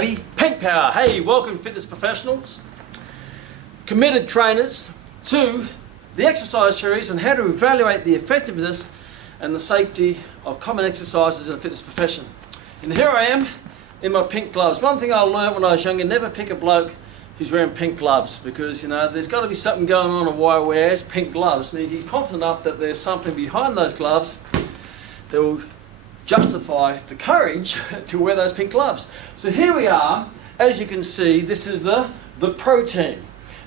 baby. Pink power. Hey, welcome fitness professionals, committed trainers to the exercise series on how to evaluate the effectiveness and the safety of common exercises in the fitness profession. And here I am in my pink gloves. One thing I learned when I was younger, never pick a bloke who's wearing pink gloves, because there's got to be something going on, and why he wears pink gloves means he's confident enough that there's something behind those gloves that will justify the courage to wear those pink gloves. So here we are. As you can see, this is the pro team.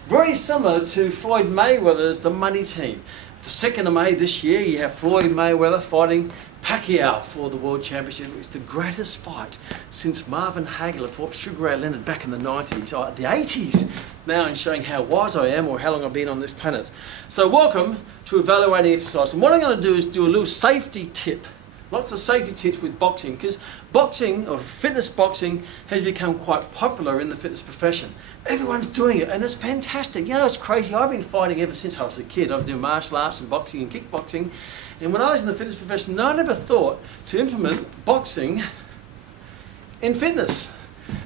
Very similar to Floyd Mayweather's The Money Team. The 2nd of May this year, you have Floyd Mayweather fighting Pacquiao for the World Championship. It's the greatest fight since Marvin Hagler fought Sugar Ray Leonard back in the 90s, or the 80s. Now I'm showing how wise I am, or how long I've been on this planet. So welcome to evaluating exercise. And what I'm going to do is do a little safety tip. Lots of safety tips with boxing, because boxing, or fitness boxing, has become quite popular in the fitness profession. Everyone's doing it, and it's fantastic. It's crazy. I've been fighting ever since I was a kid. I've done martial arts and boxing and kickboxing. And when I was in the fitness profession, no one ever thought to implement boxing in fitness.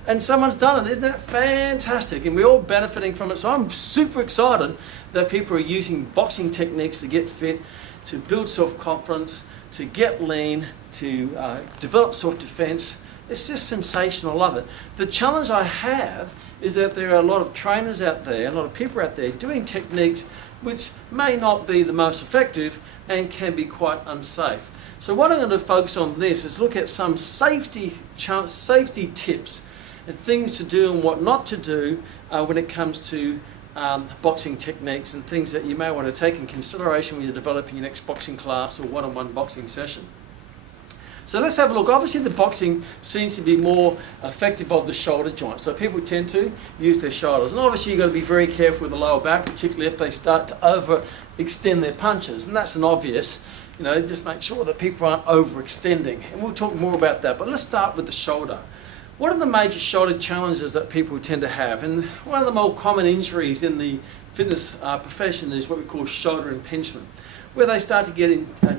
And someone's done it. Isn't that fantastic? And we're all benefiting from it. So I'm super excited that people are using boxing techniques to get fit, to build self-confidence, to get lean, to develop self-defense. It's just sensational. I love it. The challenge I have is that there are a lot of trainers out there, a lot of people out there doing techniques which may not be the most effective and can be quite unsafe. So what I'm going to focus on this is look at some safety tips and things to do and what not to do when it comes to boxing techniques, and things that you may want to take in consideration when you're developing your next boxing class or one-on-one boxing session. So let's have a look. Obviously the boxing seems to be more effective of the shoulder joint, so people tend to use their shoulders. And obviously you've got to be very careful with the lower back, particularly if they start to overextend their punches, and that's an obvious. Just make sure that people aren't overextending, and we'll talk more about that. But let's start with the shoulder. What are the major shoulder challenges that people tend to have? And one of the more common injuries in the fitness profession is what we call shoulder impingement, where they start to get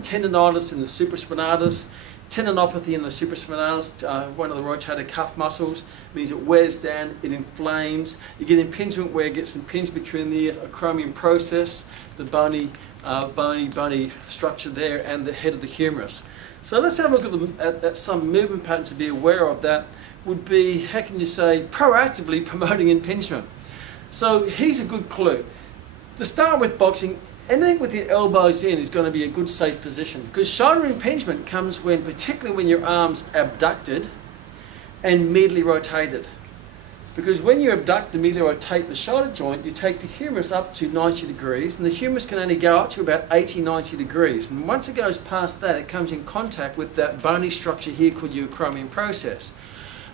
tendonitis in the supraspinatus, tendinopathy in the supraspinatus, one of the rotator cuff muscles. Means it wears down, it inflames. You get impingement where it gets impinged between the acromion process, the bony structure there, and the head of the humerus. So let's have a look at some movement patterns to be aware of that would be, how can you say, proactively promoting impingement. So here's a good clue. To start with boxing, anything with your elbows in is going to be a good safe position, because shoulder impingement comes particularly when your arm's abducted and medially rotated. Because when you abduct and medially rotate the shoulder joint, you take the humerus up to 90 degrees, and the humerus can only go up to about 80-90 degrees. And once it goes past that, it comes in contact with that bony structure here called your acromion process.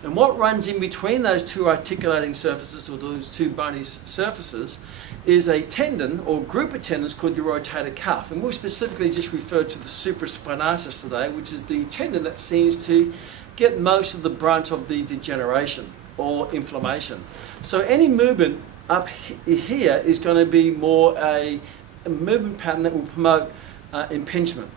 And what runs in between those two articulating surfaces, or those two bony surfaces, is a tendon or group of tendons called your rotator cuff. And we'll specifically just refer to the supraspinatus today, which is the tendon that seems to get most of the brunt of the degeneration or inflammation. So any movement up here is going to be more a movement pattern that will promote impingement.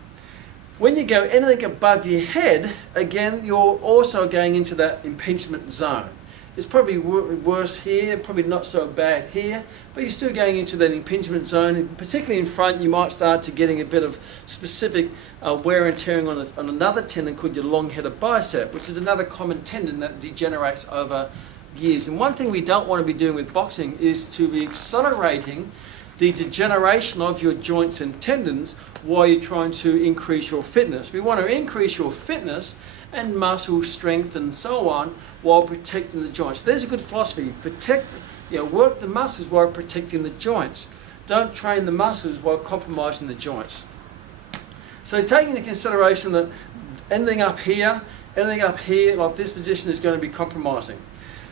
When you go anything above your head, again, you're also going into that impingement zone. It's probably worse here, probably not so bad here, but you're still going into that impingement zone. And particularly in front, you might start to getting a bit of specific wear and tearing on another tendon called your long-headed bicep, which is another common tendon that degenerates over years. And one thing we don't want to be doing with boxing is to be accelerating the degeneration of your joints and tendons while you're trying to increase your fitness. We want to increase your fitness and muscle strength and so on while protecting the joints. There's a good philosophy. Work the muscles while protecting the joints. Don't train the muscles while compromising the joints. So taking into consideration that anything up here, like this position, is going to be compromising.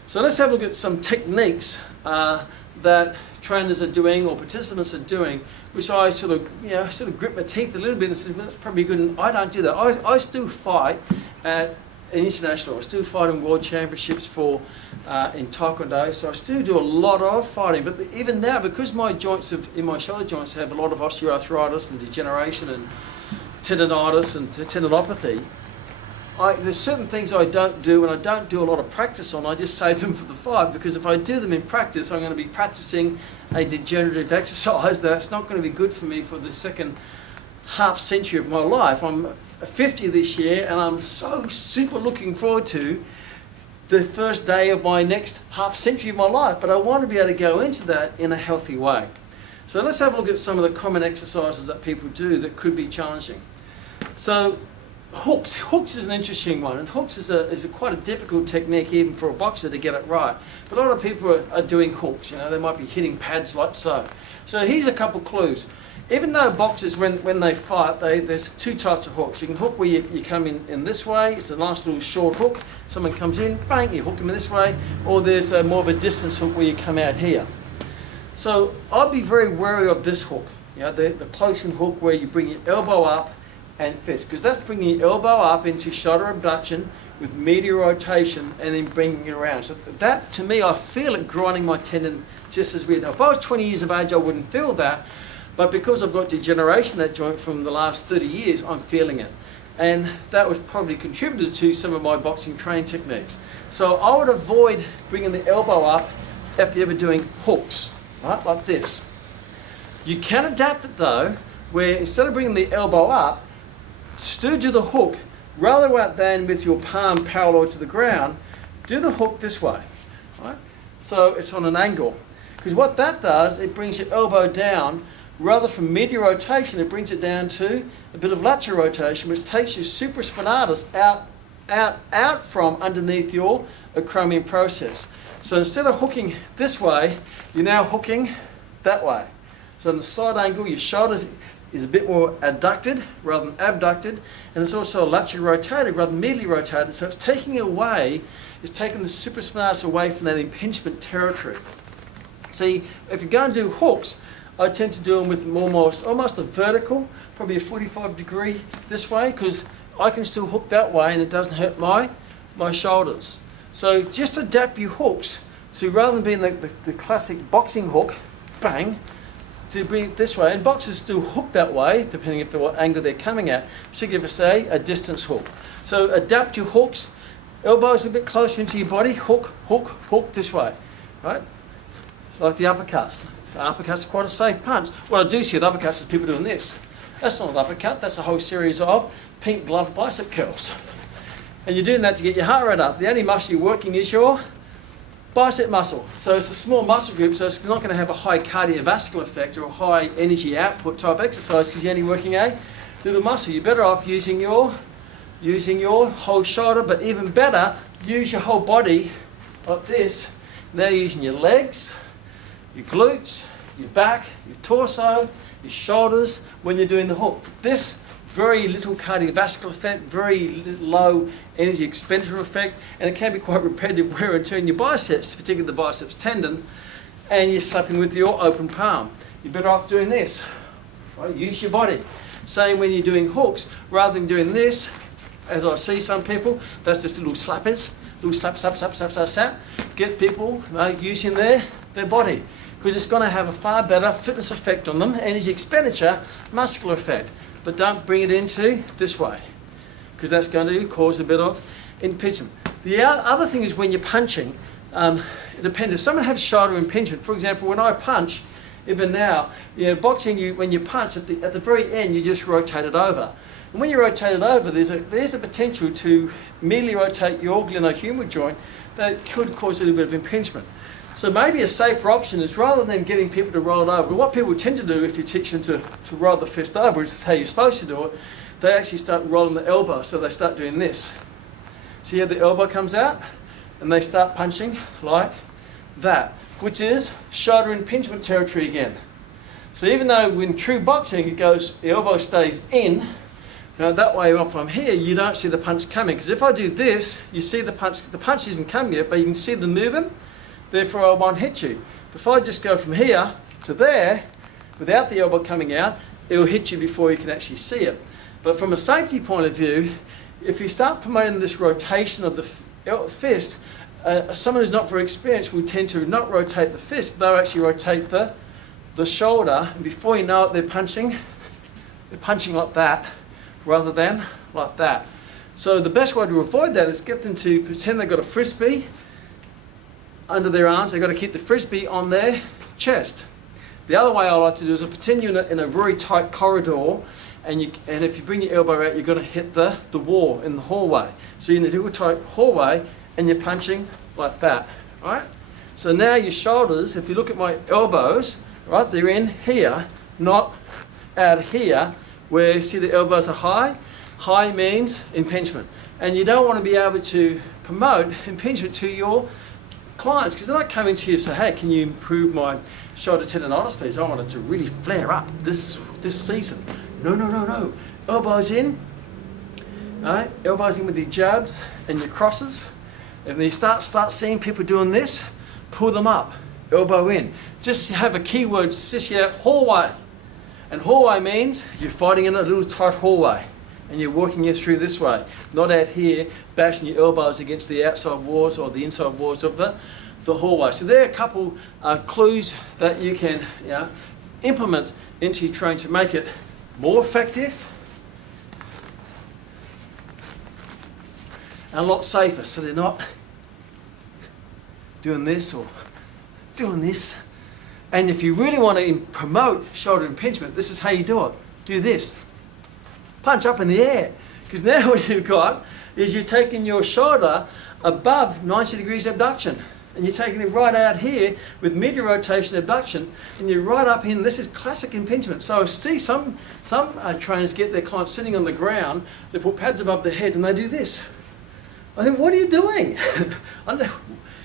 So let's have a look at some techniques that trainers are doing or participants are doing, which I sort of grit my teeth a little bit and say, that's probably good. And I don't do that. I still fight at an international. I still fight in world championships in Taekwondo. So I still do a lot of fighting. But even now, because my joints in my shoulder joints have a lot of osteoarthritis and degeneration and tendonitis and tendinopathy, there's certain things I don't do, and I don't do a lot of practice on. I just save them for the fight, because if I do them in practice, I'm going to be practicing a degenerative exercise that's not going to be good for me for the second half century of my life. I'm 50 this year, and I'm so super looking forward to the first day of my next half century of my life, but I want to be able to go into that in a healthy way. So let's have a look at some of the common exercises that people do that could be challenging. So hooks. Hooks is an interesting one, and hooks is a quite a difficult technique even for a boxer to get it right. But a lot of people are doing hooks. You know, they might be hitting pads like so. So here's a couple clues. Even though boxers, when they fight, there's two types of hooks. You can hook where you come in this way. It's a nice little short hook. Someone comes in, bang, you hook them in this way. Or there's more of a distance hook where you come out here. So I'd be very wary of this hook. You know, the close-in hook where you bring your elbow up and fist, because that's bringing your elbow up into shoulder abduction with medial rotation and then bringing it around. So that, to me, I feel it grinding my tendon just as weird. Now, if I was 20 years of age, I wouldn't feel that. But because I've got degeneration in that joint from the last 30 years, I'm feeling it. And that was probably contributed to some of my boxing training techniques. So I would avoid bringing the elbow up if you're ever doing hooks, right, like this. You can adapt it though, where instead of bringing the elbow up, still do the hook, rather than with your palm parallel to the ground, do the hook this way, right? So it's on an angle. Because what that does, it brings your elbow down. Rather from medial rotation, it brings it down to a bit of lateral rotation, which takes your supraspinatus out from underneath your acromion process. So instead of hooking this way, you're now hooking that way. So in the side angle, your shoulders is a bit more adducted rather than abducted, and it's also laterally rotated rather than medially rotated. So it's taking the supraspinatus away from that impingement territory. See, if you're going to do hooks, I tend to do them with almost a vertical, probably a 45 degree this way, because I can still hook that way and it doesn't hurt my shoulders. So just adapt your hooks to, rather than being the classic boxing hook, bang, to bring it this way. And boxers still hook that way, depending on what angle they're coming at, particularly if it's a distance hook. So adapt your hooks, elbows a bit closer into your body, hook, hook, hook this way, right? It's like the uppercuts. The uppercut's quite a safe punch. What I do see with uppercuts is people doing this. That's not an uppercut, that's a whole series of pink glove bicep curls. And you're doing that to get your heart rate up. The only muscle you're working is your bicep muscle. So it's a small muscle group, so it's not going to have a high cardiovascular effect or a high energy output type exercise, because you're only working a little muscle. You're better off using your whole shoulder, but even better, use your whole body like this. Now you're using your legs, your glutes, your back, your torso, your shoulders when you're doing the hook. This very little cardiovascular effect, very low energy expenditure effect, and it can be quite repetitive wear and tear in your biceps, particularly the biceps tendon, and you're slapping with your open palm. You're better off doing this, right? Use your body. Same when you're doing hooks, rather than doing this, as I see some people, that's just little slappers, little slap, slap, slap, slap, slap, slap. Get people using their body, because it's going to have a far better fitness effect on them, energy expenditure, muscular effect. But don't bring it into this way, because that's going to cause a bit of impingement. The other thing is when you're punching, it depends. If someone has shoulder impingement, for example, when I punch, even now, boxing, when you punch, at the very end, you just rotate it over. And when you rotate it over, there's a potential to merely rotate your glenohumeral joint that could cause a little bit of impingement. So maybe a safer option is, rather than getting people to roll it over, what people tend to do if you teach them to roll the fist over, which is how you're supposed to do it, they actually start rolling the elbow, so they start doing this. See how the elbow comes out? And they start punching like that, which is shoulder impingement territory again. So even though in true boxing it goes, the elbow stays in, now that way off from here, you don't see the punch coming. Because if I do this, you see the punch isn't coming yet, but you can see the movement. Therefore, I won't hit you. If I just go from here to there, without the elbow coming out, it'll hit you before you can actually see it. But from a safety point of view, if you start promoting this rotation of the fist, someone who's not very experienced will tend to not rotate the fist, but they'll actually rotate the shoulder, and before you know it, they're punching like that, rather than like that. So the best way to avoid that is get them to pretend they've got a frisbee under their arms. They've got to keep the frisbee on their chest. The other way I like to do is I pretend you're in a very tight corridor, and if you bring your elbow out, you're going to hit the wall in the hallway. So you're in a real tight hallway, and you're punching like that, right? So now your shoulders, if you look at my elbows, right, they're in here, not out here, where you see the elbows are high. High means impingement. And you don't want to be able to promote impingement to your clients, because they're not coming to you and say, hey, can you improve my shoulder tendonitis, please? I want it to really flare up this season. No. Elbows in. All right? Elbows in with your jabs and your crosses. And then you start seeing people doing this, pull them up, elbow in. Just have a keyword, just yet hallway. And hallway means you're fighting in a little tight hallway, and you're working it through this way, not out here bashing your elbows against the outside walls or the inside walls of the hallway. So there are a couple clues that you can implement into your training to make it more effective and a lot safer, so they're not doing this or doing this. And if you really want to promote shoulder impingement, this is how you do it. Do this. Punch up in the air. Because now what you've got is you're taking your shoulder above 90 degrees abduction. And you're taking it right out here with medial rotation abduction. And you're right up in, this is classic impingement. So I see some trainers get their clients sitting on the ground, they put pads above their head and they do this. I think, what are you doing?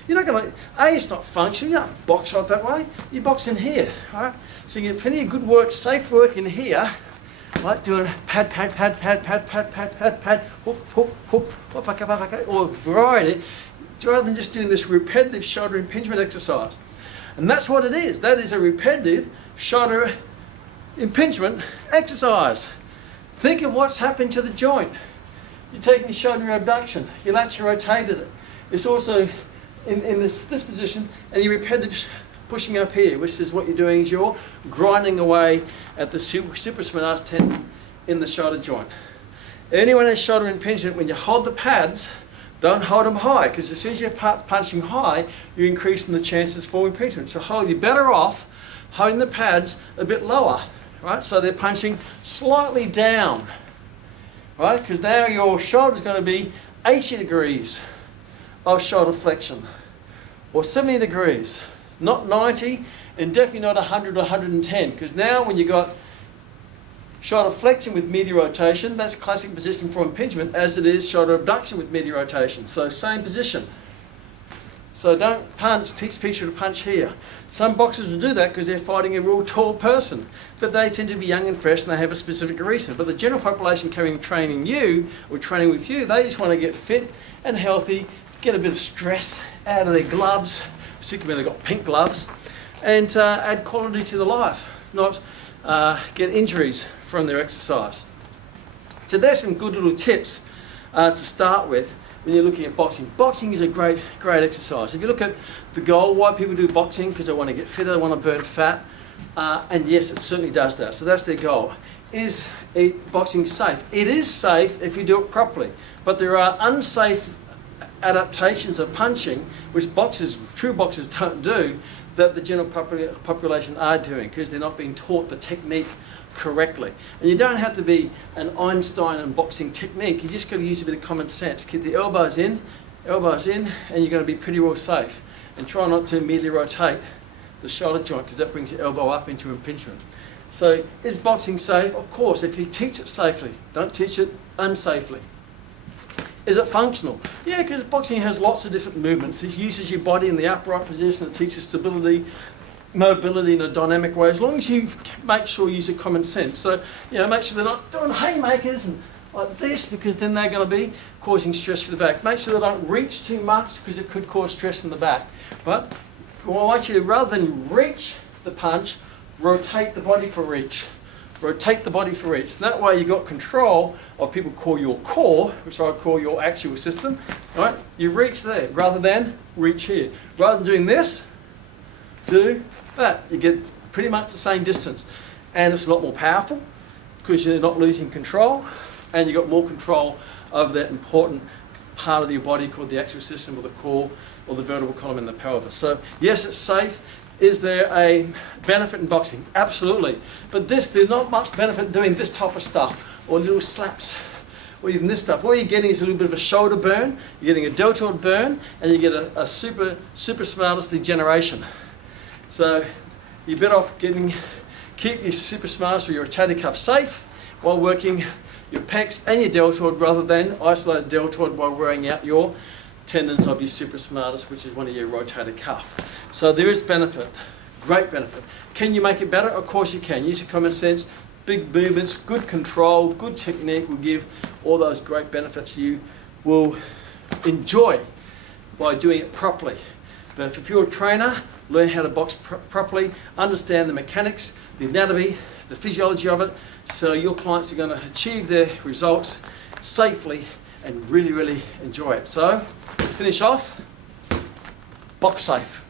You're not going to, it's not functional, you don't box right that way, you box in here, right? So you get plenty of good work, safe work in here, right? Doing pad, hook, back, or variety, rather than just doing this repetitive shoulder impingement exercise. And that's what it is. That is a repetitive shoulder impingement exercise. Think of what's happened to the joint. You're taking your shoulder abduction, you lateral rotated it. It's also in this position, and you're repetitive pushing up here, which is what you're doing is you're grinding away at the supraspinatus tendon in the shoulder joint. Anyone has shoulder impingement, when you hold the pads, don't hold them high, because as soon as you're punching high, you're increasing the chances for impingement. So you're better off holding the pads a bit lower, right? So they're punching slightly down, right? Because now your shoulder's going to be 80 degrees of shoulder flexion, or 70 degrees, not 90, and definitely not 100 or 110, because now when you've got shoulder flexion with medial rotation, that's classic position for impingement, as it is shoulder abduction with medial rotation. So same position. So don't punch, teach people to punch here. Some boxers will do that because they're fighting a real tall person, but they tend to be young and fresh and they have a specific reason. But the general population coming training you, or training with you, they just want to get fit and healthy, get a bit of stress out of their gloves, particularly when they've got pink gloves, and add quality to their life, not get injuries from their exercise. So there's some good little tips to start with when you're looking at boxing. Boxing is a great exercise. If you look at the goal, why people do boxing, because they want to get fitter, they want to burn fat, and yes, it certainly does that. So that's their goal. Is boxing safe? It is safe if you do it properly, but there are unsafe adaptations of punching, which true boxers don't do, that the general population are doing, because they're not being taught the technique correctly. And you don't have to be an Einstein in boxing technique, you just got to use a bit of common sense. Keep the elbows in, and you're going to be pretty well safe. And try not to immediately rotate the shoulder joint, because that brings your elbow up into impingement. So is boxing safe? Of course, if you teach it safely. Don't teach it unsafely. Is it functional? Yeah, because boxing has lots of different movements. It uses your body in the upright position. It teaches stability, mobility in a dynamic way, as long as you make sure you use your common sense. So, make sure they're not doing haymakers and like this, because then they're going to be causing stress for the back. Make sure they don't reach too much, because it could cause stress in the back. But I want you to, rather than reach the punch, rotate the body for reach. Rotate the body for reach. That way you've got control of people call your core, which I call your axial system. Right? You reach there rather than reach here. Rather than doing this, do that. You get pretty much the same distance. And it's a lot more powerful because you're not losing control, and you've got more control of that important part of your body called the axial system, or the core, or the vertebral column in the pelvis. So yes, it's safe. Is there a benefit in boxing? Absolutely. But there's not much benefit in doing this type of stuff, or little slaps, or even this stuff. All you're getting is a little bit of a shoulder burn, you're getting a deltoid burn, and you get a supraspinatus degeneration. So you're better off keep your supraspinatus or your rotator cuff safe while working your pecs and your deltoid, rather than isolate deltoid while wearing out your tendons of your supraspinatus, which is one of your rotator cuff. So there is benefit, great benefit. Can you make it better? Of course you can. Use your common sense. Big movements, good control, good technique will give all those great benefits you will enjoy by doing it properly. But if you're a trainer, learn how to box properly, understand the mechanics, the anatomy, the physiology of it, so your clients are going to achieve their results safely and really, really enjoy it. So, to finish off, box safe.